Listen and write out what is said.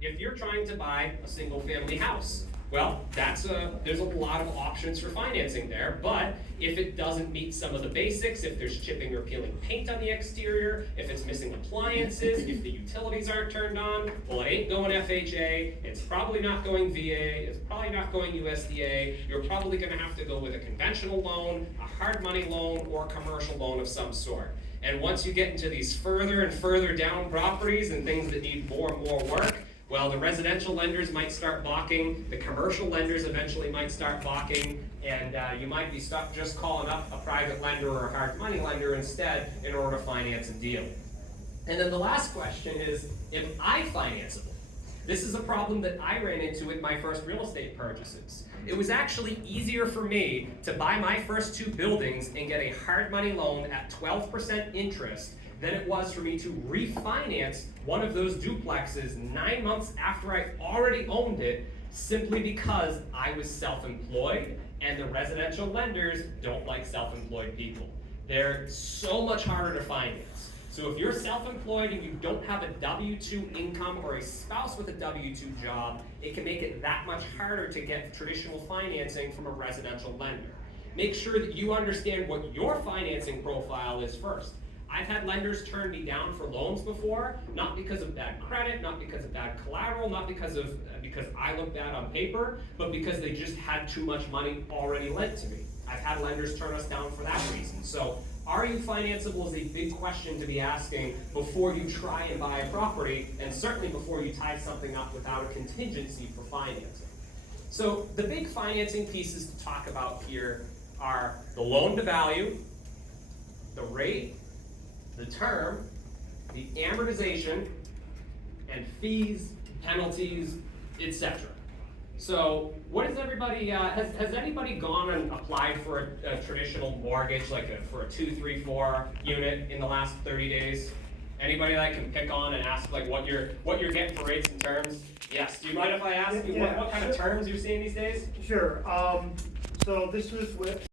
if you're trying to buy a single family house, well, there's a lot of options for financing there, but if it doesn't meet some of the basics, if there's chipping or peeling paint on the exterior, if it's missing appliances, if the utilities aren't turned on, well, it ain't going FHA, it's probably not going VA, it's probably not going USDA, you're probably gonna have to go with a conventional loan, a hard money loan, or a commercial loan of some sort. And once you get into these further and further down properties and things that need more and more work, well, the residential lenders might start balking, the commercial lenders eventually might start balking, and you might be stuck just calling up a private lender or a hard money lender instead in order to finance a deal. And then the last question is, am I financeable? This is a problem that I ran into with my first real estate purchases. It was actually easier for me to buy my first 2 buildings and get a hard money loan at 12% interest than it was for me to refinance one of those duplexes 9 months after I already owned it, simply because I was self-employed and the residential lenders don't like self-employed people. They're so much harder to finance. So if you're self-employed and you don't have a W-2 income or a spouse with a W-2 job, it can make it that much harder to get traditional financing from a residential lender. Make sure that you understand what your financing profile is first. I've had lenders turn me down for loans before, not because of bad credit, not because of bad collateral, not because I look bad on paper, but because they just had too much money already lent to me. I've had lenders turn us down for that reason. So, are you financeable is a big question to be asking before you try and buy a property, and certainly before you tie something up without a contingency for financing. So, the big financing pieces to talk about here are the loan to value, the rate, the term, the amortization, and fees, penalties, etc. So, what is everybody? Has anybody gone and applied for a traditional mortgage, like for a 2, 3, 4 unit in the last 30 days? Anybody that I can pick on and ask like what you're getting for rates and terms? Yes. Do you mind if I ask you what kind of terms you're seeing these days? Sure. So this was with